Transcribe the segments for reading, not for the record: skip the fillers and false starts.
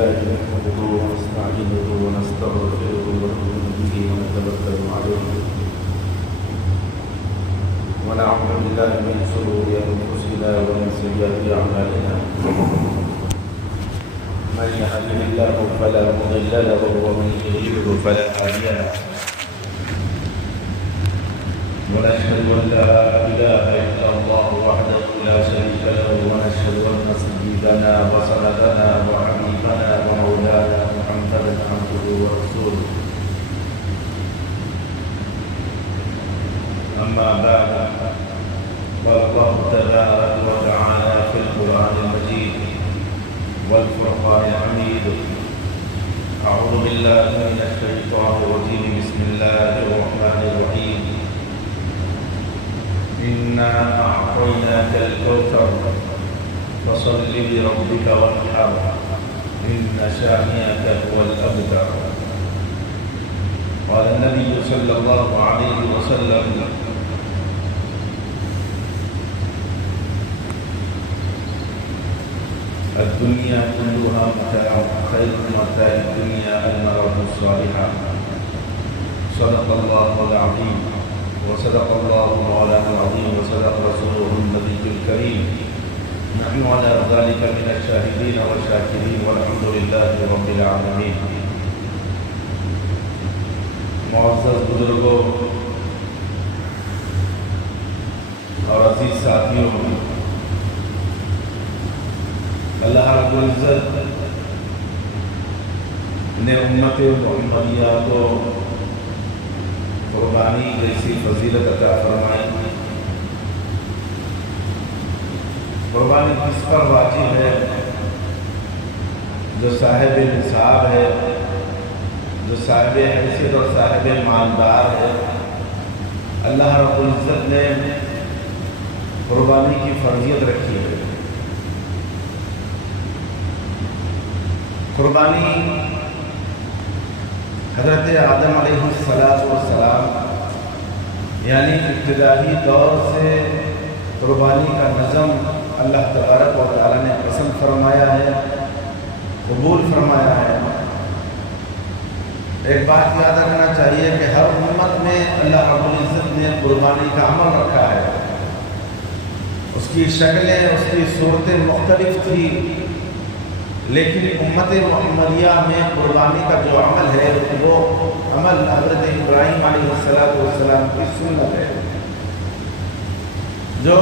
لله نحمده ونستعينه ونستغفره ونؤمن به ونتوكل عليه ونعوذ بالله من شرور أنفسنا ومن سيئات أعمالنا من يهده الله فلا مضل له ومن يضلل فلا هادي له ونشهد أن لا إله إلا الله وحده لا شريك له ونشهد أن سيدنا وسندنا وحبيبنا ومولانا محمدا عبده ورسوله أما بعد قال الله تبارك وتعالى في القرآن المجيد والفرقان الحميد أعوذ بالله من الشيطان الرجيم بسم الله الرحمن الرحيم إنا أعطيناك الكوثر فصل لربك وانحر إن شانئك هو الأبتر. قال النبي صلى الله عليه وسلم الدنيا كلها متاع خير متاع الدنيا المرأة الصالحة. صدق الله العظيم وصدق الله مولانا العظيم وصدق رسوله النبي الكريم. نحن على ذلك من الشاهدين والشاكرين والحمد لله رب العالمين. معزز بزرگوں اور عزیز ساتھیوں، اللہ رب العزت نے امت محمدیہ کو قربانی جیسی فضیلت عطا فرمائی. قربانی کس پر واجب ہے؟ جو صاحب نصاب ہے، جو صاحب حیثیت اور صاحب مالدار ہے. اللہ رب العزت نے قربانی کی فرضیت رکھی ہے. قربانی حضرت آدم علیہ السلام یعنی ابتدائی دور سے قربانی کا نظم اللہ تبارک و تعالیٰ نے پسند فرمایا ہے، قبول فرمایا ہے. ایک بات یاد رکھنا چاہیے کہ ہر امت میں اللہ رب العزت نے قربانی کا عمل رکھا ہے. اس کی شکلیں، اس کی صورتیں مختلف تھی، لیکن امت محمدیہ میں قربانی کا جو عمل ہے وہ عمل حضرت ابراہیم علیہ السلام کی سنت ہے. جو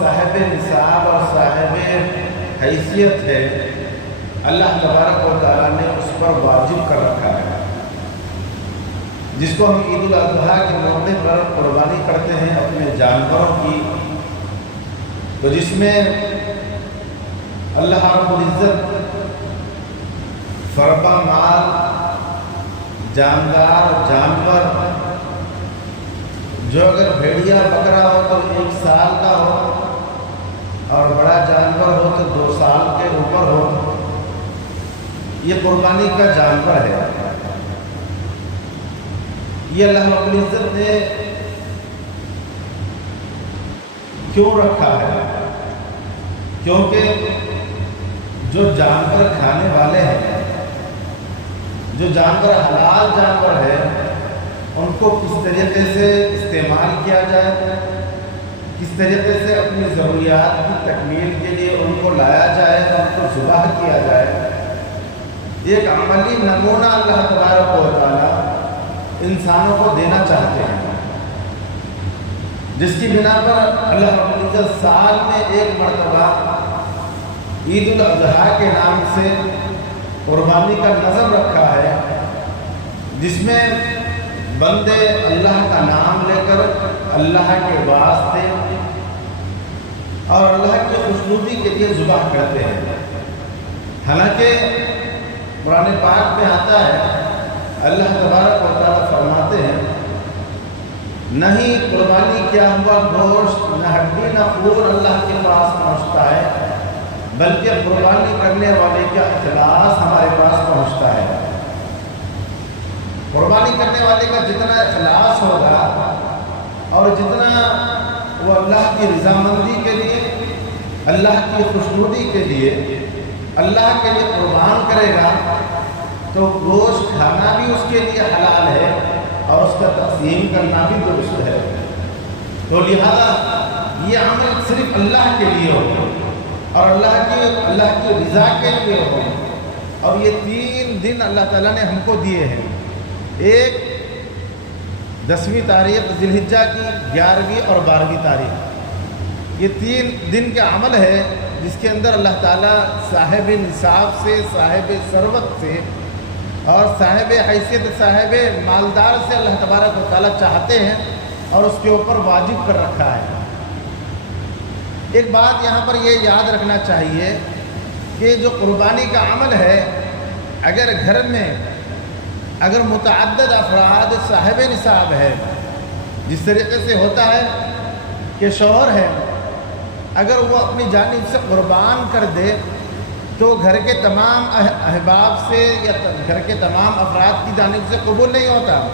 صاحب نصاب اور صاحب حیثیت ہے، اللہ تبارک و تعالیٰ نے اس پر واجب کر رکھا ہے، جس کو ہم عید الاضحیٰ کے موقع پر قربانی کرتے ہیں اپنے جانوروں کی. تو جس میں اللہ رب العزت فربا مال، جانور جو اگر بھیڑیا بکرا ہو تو 1 سال کا ہو اور بڑا جانور ہو تو 2 سال کے اوپر ہو، یہ قربانی کا جانور ہے. یہ اللہ رب العزت نے کیوں رکھا ہے؟ کیونکہ جو جانور کھانے والے ہیں، جو جانور حلال جانور ہے، ان کو کس طریقے سے استعمال کیا جائے، کس طریقے سے اپنی ضروریات کی تکمیل کے لیے ان کو لایا جائے، ان کو ذبح کیا جائے، ایک عملی نمونہ اللہ تبارک و تعالیٰ انسانوں کو دینا چاہتے ہیں، جس کی بنا پر اللہ رب العزت سال میں 1 مرتبہ عید الاضحیٰ کے نام سے قربانی کا نظم رکھا ہے، جس میں بندے اللہ کا نام لے کر اللہ کے واسطے اور اللہ کی خوشنودی کے لیے ذبح کرتے ہیں. حالانکہ قرآن پاک میں آتا ہے، اللہ تبارک و تعالیٰ فرماتے ہیں، نہیں قربانی کیا ہوا گوشت، نہ ہڈی نہ خون اللہ کے پاس پہنچتا ہے، بلکہ قربانی کرنے والے کا اخلاص ہمارے پاس پہنچتا ہے. قربانی کرنے والے کا جتنا اخلاص ہوگا اور جتنا وہ اللہ کی رضامندی کے لیے، اللہ کی خوشنودی کے لیے اللہ کے لیے قربان کرے گا تو گوشت کھانا بھی اس کے لیے حلال ہے اور اس کا تقسیم کرنا بھی درست ہے۔ تو لہذا یہ عمل صرف اللہ کے لیے ہو اور اللہ کی رضا کے لیے ہو، اور یہ 3 دن اللہ تعالیٰ نے ہم کو دیے ہیں۔ ایک 10ویں تاریخ ذی الحجہ کی، 11ویں اور 12ویں تاریخ، یہ 3 دن کا عمل ہے جس کے اندر اللہ تعالیٰ صاحب نصاب سے، صاحب ثروت سے اور صاحب حیثیت صاحب مالدار سے اللہ تبارک و تعالیٰ چاہتے ہیں اور اس کے اوپر واجب کر رکھا ہے۔ ایک بات یہاں پر یہ یاد رکھنا چاہیے کہ جو قربانی کا عمل ہے، اگر گھر میں اگر متعدد افراد صاحب نصاب ہے، جس طریقے سے ہوتا ہے کہ شوہر ہے، اگر وہ اپنی جانب سے قربان کر دے تو گھر کے تمام احباب سے یا گھر کے تمام افراد کی جانب سے قبول نہیں ہوتا،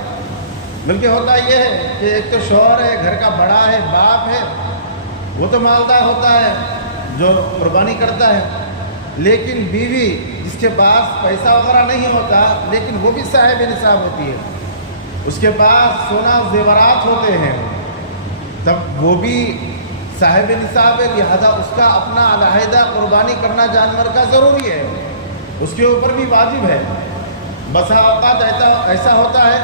بلکہ ہوتا یہ ہے کہ ایک تو شوہر ہے، گھر کا بڑا ہے، باپ ہے، وہ تو مالدار ہوتا ہے جو قربانی کرتا ہے، لیکن بیوی جس کے پاس پیسہ وغیرہ نہیں ہوتا لیکن وہ بھی صاحب نصاب ہوتی ہے، اس کے پاس سونا زیورات ہوتے ہیں، تب وہ بھی صاحب نصاب ہے، لہذا اس کا اپنا علیحدہ قربانی کرنا جانور کا ضروری ہے، اس کے اوپر بھی واجب ہے۔ بسا اوقات ایسا ہوتا ہے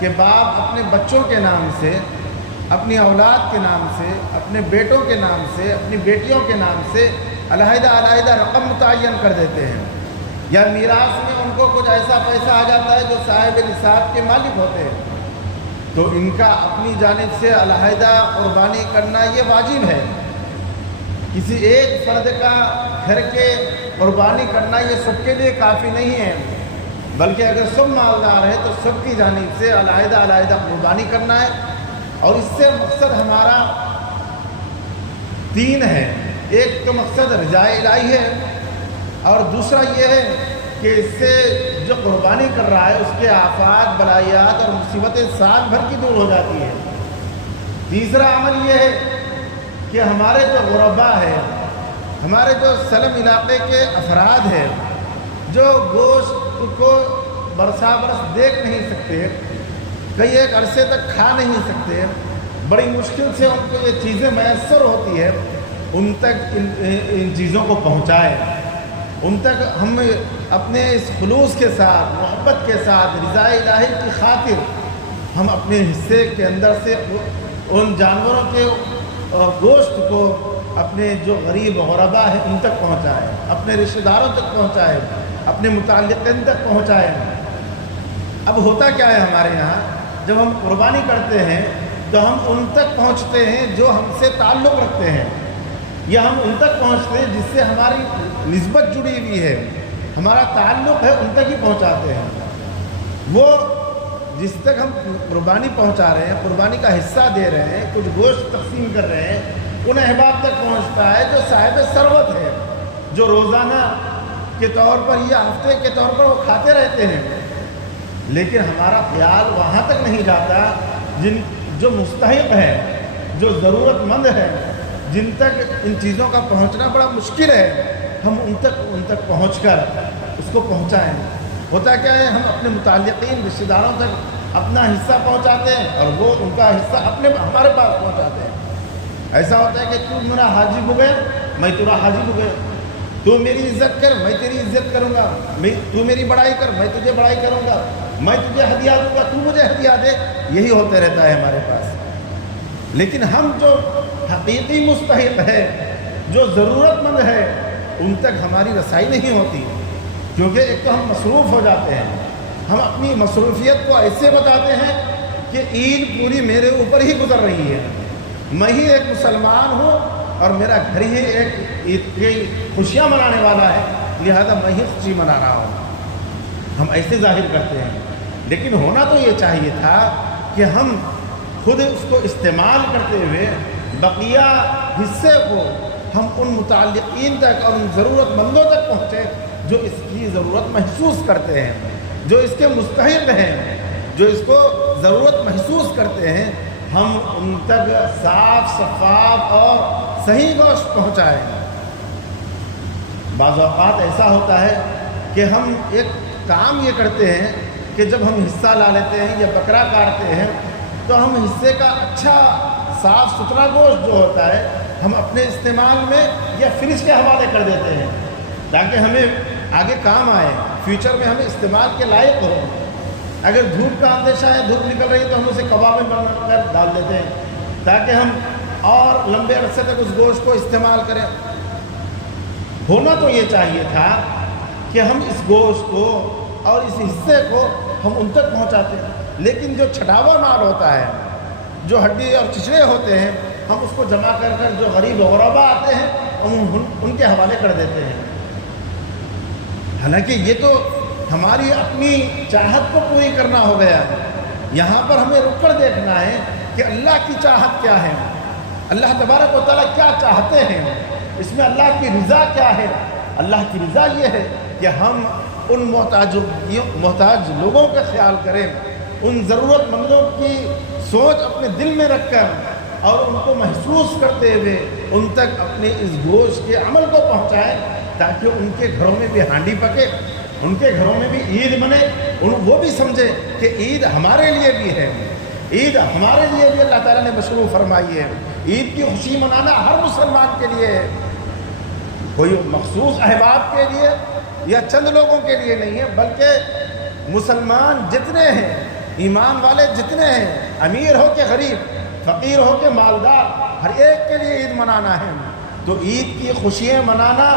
کہ باپ اپنے بچوں کے نام سے، اپنی اولاد کے نام سے، اپنے بیٹوں کے نام سے، اپنی بیٹیوں کے نام سے علیحدہ رقم متعین کر دیتے ہیں، یا میراث میں ان کو کچھ ایسا پیسہ آ جاتا ہے جو صاحب نصاب کے مالک ہوتے ہیں، تو ان کا اپنی جانب سے علیحدہ قربانی کرنا یہ واجب ہے۔ کسی ایک فرد کا گھر کے قربانی کرنا یہ سب کے لیے کافی نہیں ہے، بلکہ اگر سب مالدار ہے تو سب کی جانب سے علیحدہ قربانی کرنا ہے، اور اس سے مقصد ہمارا 3 ہے۔ ایک تو مقصد رضا الہی ہے، اور دوسرا یہ ہے کہ اس سے جو قربانی کر رہا ہے اس کے آفات، بلایات اور مصیبتیں سال بھر کی دور ہو جاتی ہے۔ تیسرا عمل یہ ہے کہ ہمارے جو غربا ہے، ہمارے جو سلم علاقے کے افراد ہیں جو گوشت کو برسا برس دیکھ نہیں سکتے، کئی ایک عرصے تک کھا نہیں سکتے، بڑی مشکل سے ان کو یہ چیزیں میسر ہوتی ہے، ان تک ان چیزوں کو پہنچائے، ان تک ہم اپنے اس خلوص کے ساتھ، محبت کے ساتھ، رضا الہی کی خاطر ہم اپنے حصے کے اندر سے ان جانوروں کے گوشت کو اپنے جو غریب غربا ہے ان تک پہنچائے، اپنے رشتہ داروں تک پہنچائے، اپنے متعلقین تک پہنچائے۔ اب ہوتا کیا ہے ہمارے یہاں، جب ہم قربانی کرتے ہیں تو ہم ان تک پہنچتے ہیں جو ہم سے تعلق رکھتے ہیں، یا ہم ان تک پہنچتے ہیں جس سے ہماری نسبت جڑی ہوئی ہے، ہمارا تعلق ہے، ان تک ہی پہنچاتے ہیں۔ وہ جس تک ہم قربانی پہنچا رہے ہیں، قربانی کا حصہ دے رہے ہیں، کچھ گوشت تقسیم کر رہے ہیں، ان احباب تک پہنچتا ہے جو صاحب ثروت ہے، جو روزانہ کے طور پر یا ہفتے کے طور پر وہ کھاتے رہتے ہیں، لیکن ہمارا خیال وہاں تک نہیں جاتا جو مستحق ہے، جو ضرورت مند ہے، جن تک ان چیزوں کا پہنچنا بڑا مشکل ہے، ہم ان تک پہنچ کر اس کو پہنچائیں۔ ہوتا کیا ہے، ہم اپنے متعلقین رشتہ داروں تک اپنا حصہ پہنچاتے ہیں اور وہ ان کا حصہ ہمارے پاس پہنچاتے ہیں۔ ایسا ہوتا ہے کہ تو میرا حاجی بغیر میں تیرا حاجی بغیر، تو میری عزت کر میں تیری عزت کروں گا، تو میری بڑائی کر میں تجھے بڑائی کروں گا، میں تجھے ہدیہ دوں گا تو مجھے ہدیہ دے، یہی ہوتے رہتا ہے ہمارے پاس۔ لیکن ہم جو حقیقی مستحق ہے، جو ضرورت مند ہے، ان تک ہماری رسائی نہیں ہوتی، کیونکہ ایک تو ہم مصروف ہو جاتے ہیں، ہم اپنی مصروفیت کو ایسے بتاتے ہیں کہ عید پوری میرے اوپر ہی گزر رہی ہے، میں ہی ایک مسلمان ہوں اور میرا گھر ہی ایک عید کی خوشیاں منانے والا ہے، لہذا میں ہی خوشی منا رہا ہوں، ہم ایسے ظاہر کرتے ہیں۔ لیکن ہونا تو یہ چاہیے تھا کہ ہم خود اس کو استعمال کرتے ہوئے بقیہ حصے کو ہم ان متعلقین تک اور ان ضرورت مندوں تک پہنچے جو اس کی ضرورت محسوس کرتے ہیں، جو اس کے مستحق ہیں، جو اس کو ضرورت محسوس کرتے ہیں، ہم ان تک صاف شفاف اور صحیح گوشت پہنچائیں۔ بعض اوقات ایسا ہوتا ہے کہ ہم ایک کام یہ کرتے ہیں کہ جب ہم حصہ لا لیتے ہیں یا بکرا کاٹتے ہیں تو ہم حصے کا اچھا صاف ستھرا گوشت جو ہوتا ہے ہم اپنے استعمال میں یا فریج کے حوالے کر دیتے ہیں تاکہ ہمیں آگے کام آئے، فیوچر میں ہمیں استعمال کے لائق ہو۔ اگر دھوپ کا اندیشہ ہے، دھوپ نکل رہی ہے، تو ہم اسے کباب میں بنا کر ڈال دیتے ہیں تاکہ ہم اور لمبے عرصے تک اس گوشت کو استعمال کریں۔ ہونا تو یہ چاہیے تھا کہ ہم اس گوشت کو اور اس حصے کو ہم ان تک پہنچاتے ہیں، لیکن جو چھٹاوا مال ہوتا ہے، جو ہڈی اور چچڑے ہوتے ہیں، ہم اس کو جمع کر کر جو غریب و غربا آتے ہیں ان کے حوالے کر دیتے ہیں۔ حالانکہ یہ تو ہماری اپنی چاہت کو پوری کرنا ہو گیا ہے۔ یہاں پر ہمیں رک کر دیکھنا ہے کہ اللہ کی چاہت کیا ہے، اللہ تبارک و تعالیٰ کیا چاہتے ہیں، اس میں اللہ کی رضا کیا ہے۔ اللہ کی رضا یہ ہے کہ ہم ان محتاج لوگوں کا خیال کریں، ان ضرورت مندوں کی سوچ اپنے دل میں رکھ کر اور ان کو محسوس کرتے ہوئے ان تک اپنے اس گوشت کے عمل کو پہنچائیں تاکہ ان کے گھروں میں بھی ہانڈی پکے، ان کے گھروں میں بھی عید بنے، وہ بھی سمجھے کہ عید ہمارے لیے بھی ہے، عید ہمارے لیے بھی اللہ تعالیٰ نے مشروع فرمائی ہے۔ عید کی خوشی منانا ہر مسلمان کے لیے ہے، کوئی مخصوص احباب کے لیے یا چند لوگوں کے لیے نہیں ہے، بلکہ مسلمان جتنے ہیں، ایمان والے جتنے ہیں، امیر ہو کے غریب، فقیر ہو کے مالدار، ہر ایک کے لیے عید منانا ہے۔ تو عید کی خوشیاں منانا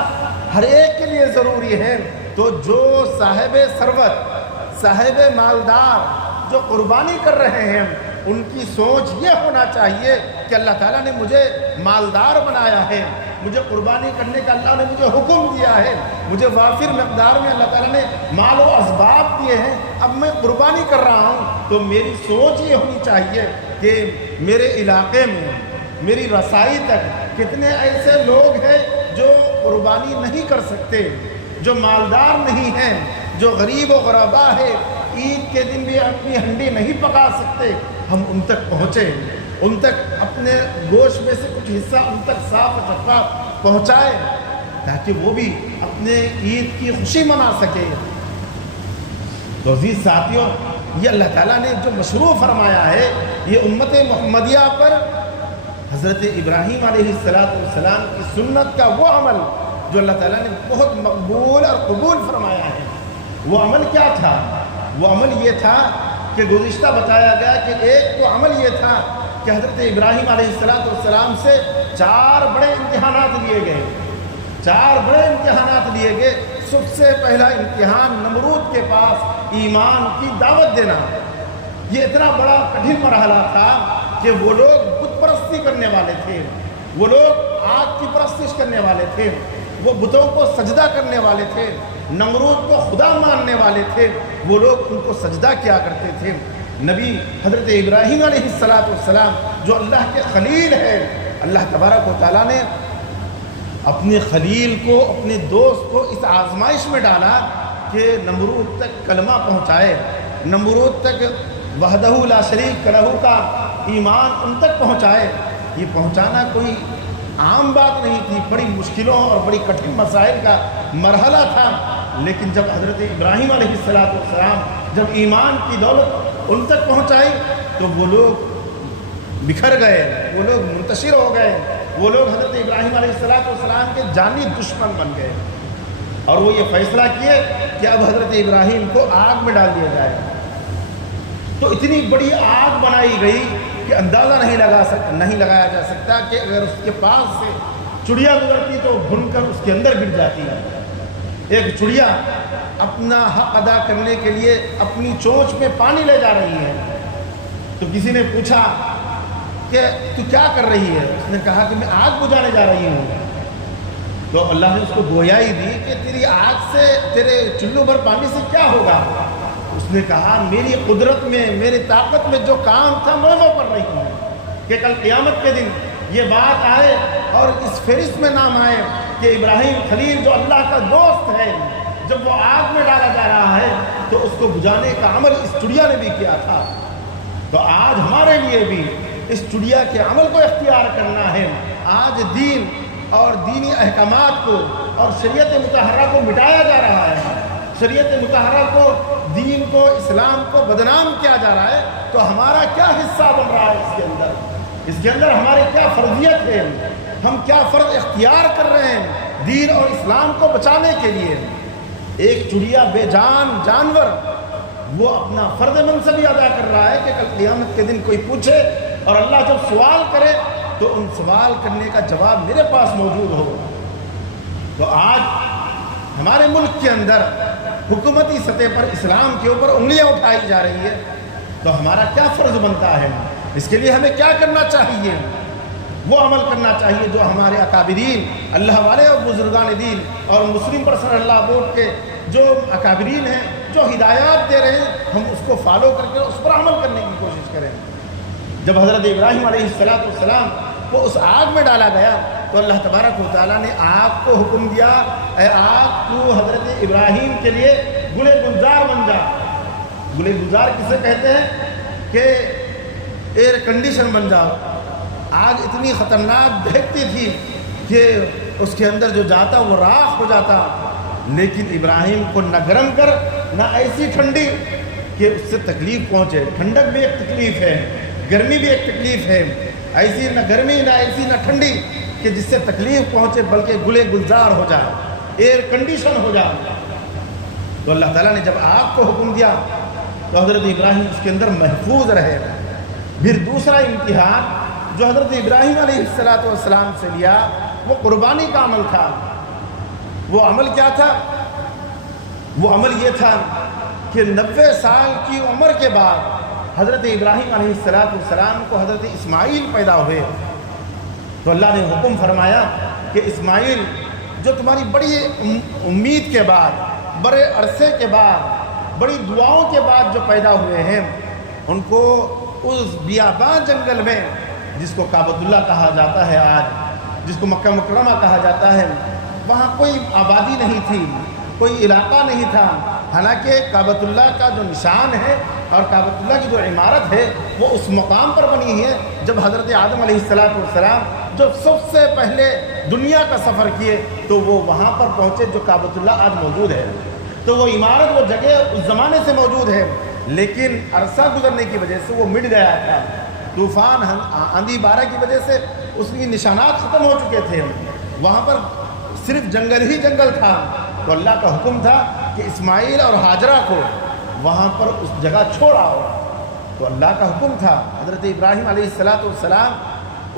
ہر ایک کے لیے ضروری ہے۔ تو جو صاحب ثروت، صاحب مالدار جو قربانی کر رہے ہیں، ان کی سوچ یہ ہونا چاہیے کہ اللہ تعالیٰ نے مجھے مالدار بنایا ہے، مجھے قربانی کرنے کا اللہ نے مجھے حکم دیا ہے، مجھے وافر مقدار میں اللہ تعالیٰ نے مال و اسباب دیے ہیں، اب میں قربانی کر رہا ہوں۔ تو میری سوچ یہ ہونی چاہیے کہ میرے علاقے میں میری رسائی تک کتنے ایسے لوگ ہیں جو قربانی نہیں کر سکتے، جو مالدار نہیں ہیں، جو غریب و غربا ہے، عید کے دن بھی اپنی ہنڈی نہیں پکا سکتے، ہم ان تک پہنچیں، ان تک اپنے گوشت میں سے کچھ حصہ ان تک صاف و شفاف پہنچائے تاکہ وہ بھی اپنے عید کی خوشی منا سکے۔ تو عزیز ساتھیوں، یہ اللہ تعالیٰ نے جو مشروع فرمایا ہے، یہ امت محمدیہ پر حضرت ابراہیم علیہ السلام کی سنت کا وہ عمل جو اللہ تعالیٰ نے بہت مقبول اور قبول فرمایا ہے۔ وہ عمل کیا تھا؟ وہ عمل یہ تھا کہ گزشتہ بتایا گیا کہ ایک تو عمل یہ تھا کہ حضرت ابراہیم علیہ السلام سے 4 بڑے امتحانات لیے گئے، 4 بڑے امتحانات لیے گئے۔ سب سے پہلا امتحان نمرود کے پاس ایمان کی دعوت دینا۔ یہ اتنا بڑا کٹھن مرحلہ تھا کہ وہ لوگ بت پرستی کرنے والے تھے، وہ لوگ آگ کی پرستش کرنے والے تھے، وہ بتوں کو سجدہ کرنے والے تھے، نمرود کو خدا ماننے والے تھے، وہ لوگ ان کو سجدہ کیا کرتے تھے۔ نبی حضرت ابراہیم علیہ السلام جو اللہ کے خلیل ہے، اللہ تبارک و تعالیٰ نے اپنے خلیل کو، اپنے دوست کو اس آزمائش میں ڈالا کہ نمرود تک کلمہ پہنچائے، نمرود تک وحدہ لا شریک لہ کا ایمان ان تک پہنچائے۔ یہ پہنچانا کوئی عام بات نہیں تھی، بڑی مشکلوں اور بڑی کٹھن مسائل کا مرحلہ تھا، لیکن جب حضرت ابراہیم علیہ السلام جب ایمان کی دولت ان تک پہنچائی تو وہ لوگ بکھر گئے، وہ لوگ منتشر ہو گئے، وہ لوگ حضرت ابراہیم علیہ السلام کے جانی دشمن بن گئے، اور وہ یہ فیصلہ کیے کہ اب حضرت ابراہیم کو آگ میں ڈال دیا جائے۔ تو اتنی بڑی آگ بنائی گئی کہ اندازہ نہیں لگایا جا سکتا کہ اگر اس کے پاس سے چڑیا گزرتی تو بھن کر اس کے اندر گر جاتی ہے۔ ایک چڑیا اپنا حق ادا کرنے کے لیے اپنی چونچ میں پانی لے جا رہی ہے، تو کسی نے پوچھا کہ تو کیا کر رہی ہے؟ اس نے کہا کہ میں آگ بجھانے جا رہی ہوں۔ تو اللہ نے اس کو گویائی دی کہ تیری آگ سے، تیرے چلو بھر پانی سے کیا ہوگا؟ اس نے کہا میری قدرت میں، میری طاقت میں جو کام تھا میں وہ کر رہی ہوں کہ کل قیامت کے دن یہ بات آئے اور اس فہرست میں نام آئے کہ ابراہیم خلیل جو اللہ کا دوست ہے، جب وہ آگ میں ڈالا جا رہا ہے تو اس کو بجھانے کا عمل اس چڑیا نے بھی کیا تھا۔ تو آج ہمارے لیے بھی اس چڑیا کے عمل کو اختیار کرنا ہے۔ آج دین اور دینی احکامات کو اور شریعت مطہرہ کو مٹایا جا رہا ہے، شریعت مطہرہ کو، دین کو، اسلام کو بدنام کیا جا رہا ہے، تو ہمارا کیا حصہ بن رہا ہے اس کے اندر ہماری کیا فرضیت ہے، ہم کیا فرض اختیار کر رہے ہیں دین اور اسلام کو بچانے کے لیے۔ ایک چڑیا بے جان جانور وہ اپنا فرض منصبی ادا کر رہا ہے کہ کل قیامت کے دن کوئی پوچھے اور اللہ جب سوال کرے تو ان سوال کرنے کا جواب میرے پاس موجود ہو۔ تو آج ہمارے ملک کے اندر حکومتی سطح پر اسلام کے اوپر انگلیاں اٹھائی جا رہی ہے، تو ہمارا کیا فرض بنتا ہے، اس کے لیے ہمیں کیا کرنا چاہیے؟ وہ عمل کرنا چاہیے جو ہمارے اکابرین، اللہ والے اور بزرگان دین اور مسلم پرسنل اللہ بورڈ کے جو اکابرین ہیں، جو ہدایات دے رہے ہیں، ہم اس کو فالو کر کے اس پر عمل کرنے کی کوشش کریں۔ جب حضرت ابراہیم علیہ السلام کو اس آگ میں ڈالا گیا تو اللہ تبارک و تعالیٰ نے آگ کو حکم دیا، اے آگ تو حضرت ابراہیم کے لیے گلے گلزار بن جا۔ گلے گلزار کسے کہتے ہیں کہ ایئر کنڈیشن بن جاؤ۔ آگ اتنی خطرناک دہکتی تھی کہ اس کے اندر جو جاتا وہ راکھ ہو جاتا، لیکن ابراہیم کو نہ گرم کر نہ ایسی ٹھنڈی کہ اس سے تکلیف پہنچے۔ ٹھنڈک بھی ایک تکلیف ہے، گرمی بھی ایک تکلیف ہے، ایسی نہ گرمی نہ ایسی نہ ٹھنڈی کہ جس سے تکلیف پہنچے، بلکہ گلے گلزار ہو جائے، ایئر کنڈیشن ہو جائے۔ تو اللہ تعالیٰ نے جب آگ کو حکم دیا تو حضرت ابراہیم اس کے اندر محفوظ رہے۔ پھر دوسرا امتحان جو حضرت ابراہیم علیہ السلام سے لیا وہ قربانی کا عمل تھا۔ وہ عمل کیا تھا؟ وہ عمل یہ تھا کہ 90 سال کی عمر کے بعد حضرت ابراہیم علیہ السلام کو حضرت اسماعیل پیدا ہوئے، تو اللہ نے حکم فرمایا کہ اسماعیل جو تمہاری بڑی امید کے بعد، بڑے عرصے کے بعد، بڑی دعاؤں کے بعد جو پیدا ہوئے ہیں، ان کو اس بیابان جنگل میں جس کو کعبۃ اللہ کہا جاتا ہے آج، جس کو مکہ مکرمہ کہا جاتا ہے، وہاں کوئی آبادی نہیں تھی، کوئی علاقہ نہیں تھا، حالانکہ کعبۃ اللہ کا جو نشان ہے اور کعبۃ اللہ کی جو عمارت ہے وہ اس مقام پر بنی ہے جب حضرت آدم علیہ السلام جو سب سے پہلے دنیا کا سفر کیے تو وہ وہاں پر پہنچے جو کعبۃ اللہ آج موجود ہے۔ تو وہ عمارت، وہ جگہ اس زمانے سے موجود ہے، لیکن عرصہ گزرنے کی وجہ سے وہ مٹ گیا تھا، طوفان آندھی بارہ کی وجہ سے اس کی نشانات ختم ہو چکے تھے، وہاں پر صرف جنگل ہی جنگل تھا۔ تو اللہ کا حکم تھا کہ اسماعیل اور ہاجرہ کو وہاں پر اس جگہ چھوڑا ہو۔ تو اللہ کا حکم تھا، حضرت ابراہیم علیہ السلام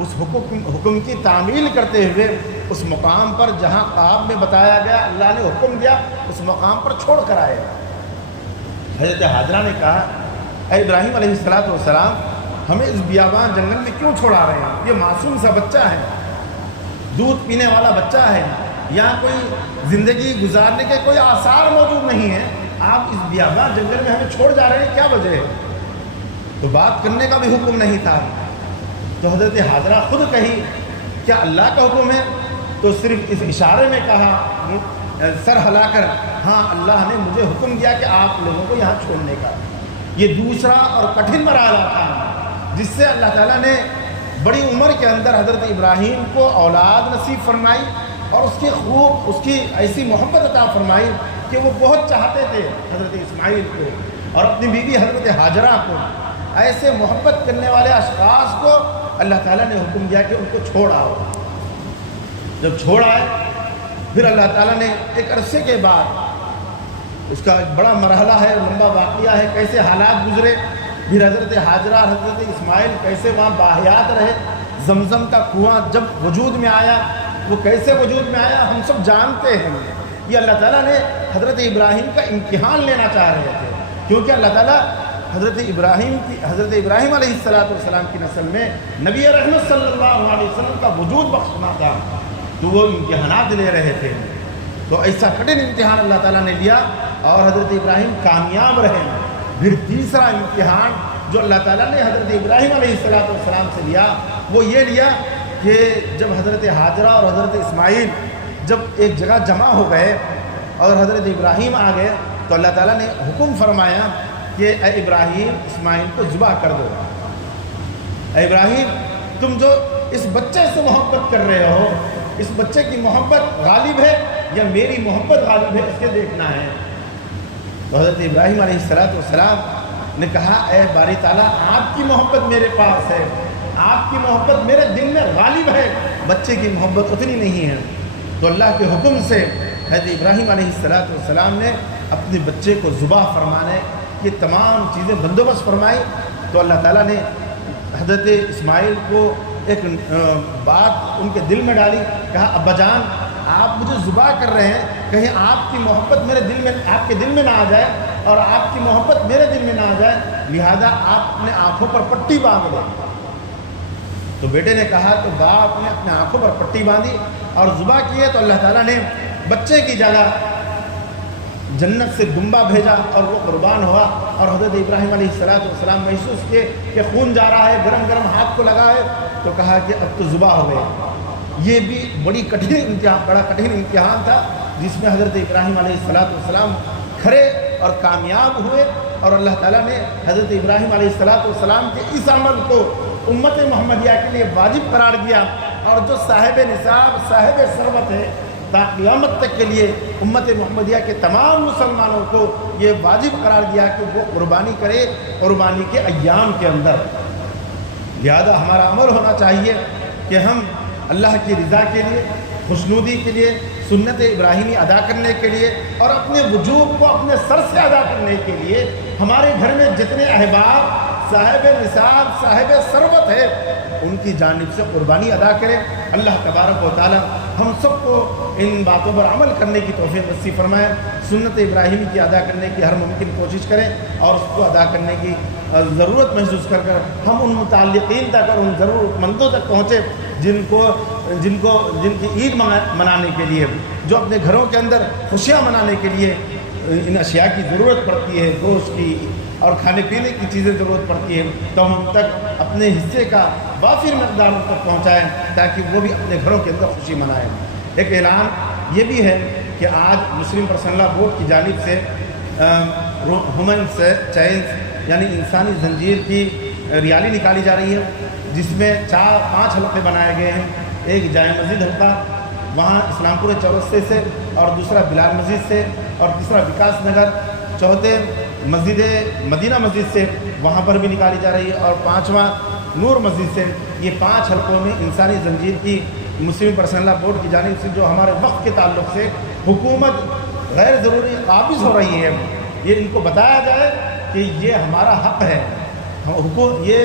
اس حکم کی تعمیل کرتے ہوئے اس مقام پر جہاں خواب میں بتایا گیا، اللہ نے حکم دیا اس مقام پر چھوڑ کر آئے۔ حضرت ہاجرہ نے کہا، اے ابراہیم علیہ السلام، ہمیں اس بیابان جنگل میں کیوں چھوڑا رہے ہیں؟ یہ معصوم سا بچہ ہے، دودھ پینے والا بچہ ہے، یہاں کوئی زندگی گزارنے کے کوئی آثار موجود نہیں ہیں، آپ اس بیابان جنگل میں ہمیں چھوڑ جا رہے ہیں، کیا وجہ ہے؟ تو بات کرنے کا بھی حکم نہیں تھا۔ تو حضرت ہاجرہ خود کہی، کیا اللہ کا حکم ہے؟ تو صرف اس اشارے میں کہا، سر ہلا کر، ہاں اللہ نے مجھے حکم دیا کہ آپ لوگوں کو یہاں چھوڑنے کا۔ یہ دوسرا اور کٹھن مرحلہ تھا جس سے اللہ تعالیٰ نے بڑی عمر کے اندر حضرت ابراہیم کو اولاد نصیب فرمائی اور اس کی ایسی محبت عطا فرمائی کہ وہ بہت چاہتے تھے حضرت اسماعیل کو اور اپنی بیوی حضرت ہاجرہ کو۔ ایسے محبت کرنے والے اشخاص کو اللہ تعالیٰ نے حکم دیا کہ ان کو چھوڑ آؤ۔ جب چھوڑ آئے پھر اللہ تعالیٰ نے ایک عرصے کے بعد، اس کا ایک بڑا مرحلہ ہے، لمبا واقعہ ہے، کیسے حالات گزرے، پھر حضرت ہاجرہ اور حضرت اسماعیل کیسے وہاں باحیات رہے، زمزم کا کنواں جب وجود میں آیا وہ کیسے وجود میں آیا ہم سب جانتے ہیں۔ یہ اللہ تعالیٰ نے حضرت ابراہیم کا امتحان لینا چاہ رہے تھے، کیونکہ اللہ تعالیٰ حضرت ابراہیم علیہ السلام کی نسل میں نبی رحمت صلی اللہ علیہ وسلم کا وجود بخشنا تھا، تو وہ امتحانات لے رہے تھے۔ تو ایسا کٹھن امتحان اللہ تعالیٰ نے لیا اور حضرت ابراہیم کامیاب رہے۔ پھر تیسرا امتحان جو اللہ تعالیٰ نے حضرت ابراہیم علیہ السلام سے لیا وہ یہ لیا کہ جب حضرت ہاجرہ اور حضرت اسماعیل جب ایک جگہ جمع ہو گئے اور حضرت ابراہیم آ گئے تو اللہ تعالیٰ نے حکم فرمایا کہ اے ابراہیم اسماعیل کو ذبح کر دو۔ اے ابراہیم تم جو اس بچے سے محبت کر رہے ہو اس بچے کی محبت غالب ہے یا میری محبت غالب ہے، اس کے دیکھنا ہے۔ تو حضرت ابراہیم علیہ السلام نے کہا اے باری تعالیٰ آپ کی محبت میرے پاس ہے، آپ کی محبت میرے دل میں غالب ہے، بچے کی محبت اتنی نہیں ہے۔ تو اللہ کے حکم سے حضرت ابراہیم علیہ السلام نے اپنے بچے کو ذبح فرمانے کی تمام چیزیں بندوبست فرمائی۔ تو اللہ تعالیٰ نے حضرت اسماعیل کو ایک بات ان کے دل میں ڈالی، کہا ابا جان آپ مجھے ذبح کر رہے ہیں، کہیں آپ کی محبت میرے دل میں، آپ کے دل میں نہ آ جائے اور آپ کی محبت میرے دل میں نہ آ جائے، لہذا آپ اپنے آنکھوں پر پٹی باندھ لیں۔ تو بیٹے نے کہا تو باپ نے اپنے آنکھوں پر پٹی باندھی اور ذبح کیے، تو اللہ تعالیٰ نے بچے کی جگہ جنت سے دمبا بھیجا اور وہ قربان ہوا، اور حضرت ابراہیم علیہ السلام محسوس کیے کہ خون جا رہا ہے، گرم گرم ہاتھ کو لگا ہے، تو کہا کہ اب تو ذبح ہو گیا۔ یہ بھی بڑا کٹھن امتحان تھا، جس میں حضرت ابراہیم علیہ السلام کھڑے اور کامیاب ہوئے، اور اللہ تعالیٰ نے حضرت ابراہیم علیہ السلام کے اس عمل کو امت محمدیہ کے لیے واجب قرار دیا، اور جو صاحب نصاب صاحب ثروت ہے تا قیامت تک کے لیے امت محمدیہ کے تمام مسلمانوں کو یہ واجب قرار دیا کہ وہ قربانی کرے قربانی کے ایام کے اندر۔ لہذا ہمارا عمل ہونا چاہیے کہ ہم اللہ کی رضا کے لیے، خوشنودی کے لیے، سنت ابراہیمی ادا کرنے کے لیے اور اپنے وجوب کو اپنے سر سے ادا کرنے کے لیے ہمارے گھر میں جتنے احباب صاحب نصاب صاحب ثروت ہے ان کی جانب سے قربانی ادا کریں۔ اللہ تبارک و تعالی ہم سب کو ان باتوں پر عمل کرنے کی توفیق نصیب فرمائے، سنت ابراہیمی کی ادا کرنے کی ہر ممکن کوشش کریں، اور اس کو ادا کرنے کی ضرورت محسوس کر ہم ان متعلقین تک اور ان ضرورت مندوں تک پہنچے جن کی عید منانے کے لیے، جو اپنے گھروں کے اندر خوشیاں منانے کے لیے ان اشیاء کی ضرورت پڑتی ہے، گوشت کی اور کھانے پینے کی چیزیں ضرورت پڑتی ہے، تو ہم تک اپنے حصے کا وافر مقدار ان تک پہنچائیں تاکہ وہ بھی اپنے گھروں کے اندر خوشی منائیں۔ ایک اعلان یہ بھی ہے کہ آج مسلم پرسنل لا بورڈ کی جانب سے ہیومن چینز یعنی انسانی زنجیر کی ریالی نکالی جا رہی ہے، جس میں 4-5 حلقے بنائے گئے ہیں۔ ایک جامع مسجد حلقہ وہاں اسلام پور چورستے سے، اور دوسرا بلال مسجد سے، اور تیسرا وکاس نگر، چوتھے مسجد مدینہ مسجد سے وہاں پر بھی نکالی جا رہی ہے، اور 5واں نور مسجد سے۔ یہ 5 حلقوں میں انسانی زنجیر کی مسلم پرسنل لا بورڈ کی جانب سے جو ہمارے وقت کے تعلق سے حکومت غیر ضروری قابض ہو رہی ہے، یہ ان کو بتایا جائے کہ یہ ہمارا حق ہے۔ یہ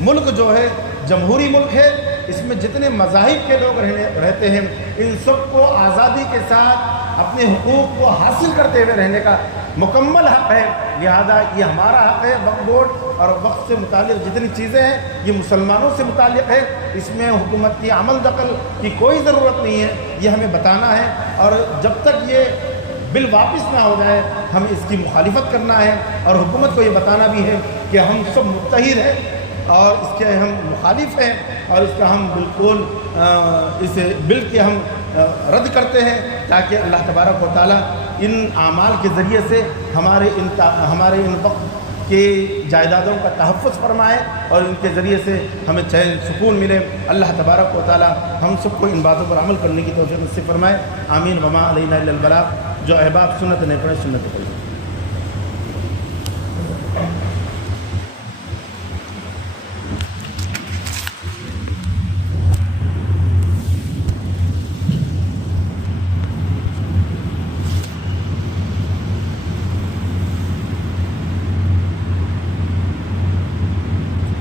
ملک جو ہے جمہوری ملک ہے، اس میں جتنے مذاہب کے لوگ رہتے ہیں ان سب کو آزادی کے ساتھ اپنے حقوق کو حاصل کرتے ہوئے رہنے کا مکمل حق ہے، لہذا یہ ہمارا حق ہے۔ وقف بورڈ اور وقف سے متعلق جتنی چیزیں ہیں یہ مسلمانوں سے متعلق ہے، اس میں حکومت کی عمل دخل کی کوئی ضرورت نہیں ہے، یہ ہمیں بتانا ہے، اور جب تک یہ بل واپس نہ ہو جائے ہم اس کی مخالفت کرنا ہے، اور حکومت کو یہ بتانا بھی ہے کہ ہم سب متحد ہیں اور اس کے ہم مخالف ہیں، اور اس کا ہم بالکل اس بل کے ہم رد کرتے ہیں، تاکہ اللہ تبارک و تعالیٰ ان اعمال کے ذریعے سے ہمارے ان وقت کی جائیدادوں کا تحفظ فرمائے اور ان کے ذریعے سے ہمیں چین سکون ملے۔ اللہ تبارک و تعالیٰ ہم سب کو ان باتوں پر عمل کرنے کی توفیق نصیب فرمائے۔ آمین۔ وما علینا الا البلاغ۔ جو احباب سنت نہیں پڑھے سنت پڑھیں۔